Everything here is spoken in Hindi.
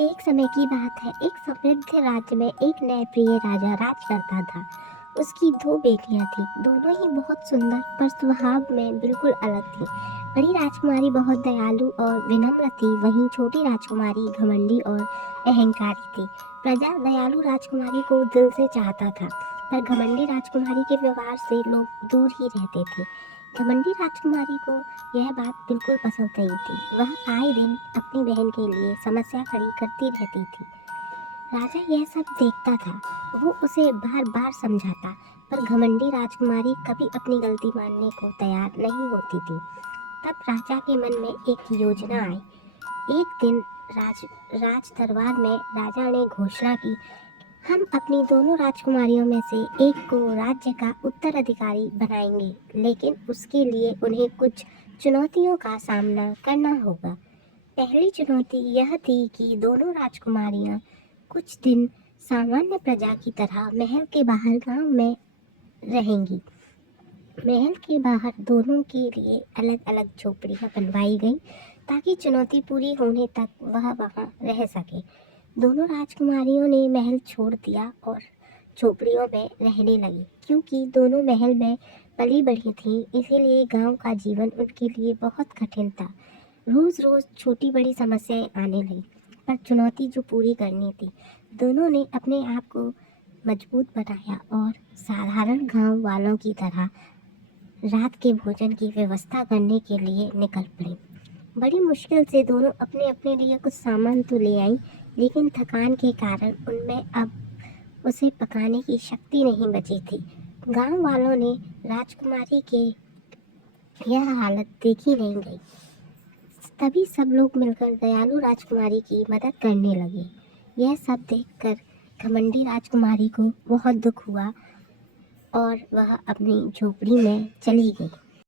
एक समय की बात है, एक समृद्ध राज्य में एक न्यायप्रिय राजा राज करता था। उसकी दो बेटियां थीं, दोनों ही बहुत सुंदर पर स्वभाव में बिल्कुल अलग थीं। बड़ी राजकुमारी बहुत दयालु और विनम्र थी, वहीं छोटी राजकुमारी घमंडी और अहंकारी थी। प्रजा दयालु राजकुमारी को दिल से चाहता था, पर घमंडी राजकुमारी के व्यवहार से लोग दूर ही रहते थे। घमंडी राजकुमारी को यह बात बिल्कुल पसंद नहीं थी। वह आए दिन अपनी बहन के लिए समस्या खड़ी करती रहती थी। राजा यह सब देखता था। वो उसे बार बार समझाता, पर घमंडी राजकुमारी कभी अपनी गलती मानने को तैयार नहीं होती थी। तब राजा के मन में एक योजना आई। एक दिन राज दरबार में राजा ने घोषणा की, हम अपनी दोनों राजकुमारियों में से एक को राज्य का उत्तराधिकारी बनाएंगे, लेकिन उसके लिए उन्हें कुछ चुनौतियों का सामना करना होगा। पहली चुनौती यह थी कि दोनों राजकुमारियां कुछ दिन सामान्य प्रजा की तरह महल के बाहर गांव में रहेंगी। महल के बाहर दोनों के लिए अलग अलग झोपड़ियां बनवाई गई, ताकि चुनौती पूरी होने तक वह वहां रह सके। दोनों राजकुमारियों ने महल छोड़ दिया और झोपड़ियों में रहने लगी। क्योंकि दोनों महल में पली बढ़ी थीं, इसीलिए गांव का जीवन उनके लिए बहुत कठिन था। रोज रोज छोटी बड़ी समस्याएं आने लगी, पर चुनौती जो पूरी करनी थी, दोनों ने अपने आप को मजबूत बनाया और साधारण गांव वालों की तरह रात के भोजन की व्यवस्था करने के लिए निकल पड़ी। बड़ी मुश्किल से दोनों अपने अपने लिए कुछ सामान तो ले आई, लेकिन थकान के कारण उनमें अब उसे पकाने की शक्ति नहीं बची थी। गांव वालों ने राजकुमारी के यह हालत देखी नहीं गई। तभी सब लोग मिलकर दयालु राजकुमारी की मदद करने लगे। यह सब देखकर घमंडी राजकुमारी को बहुत दुख हुआ और वह अपनी झोपड़ी में चली गई।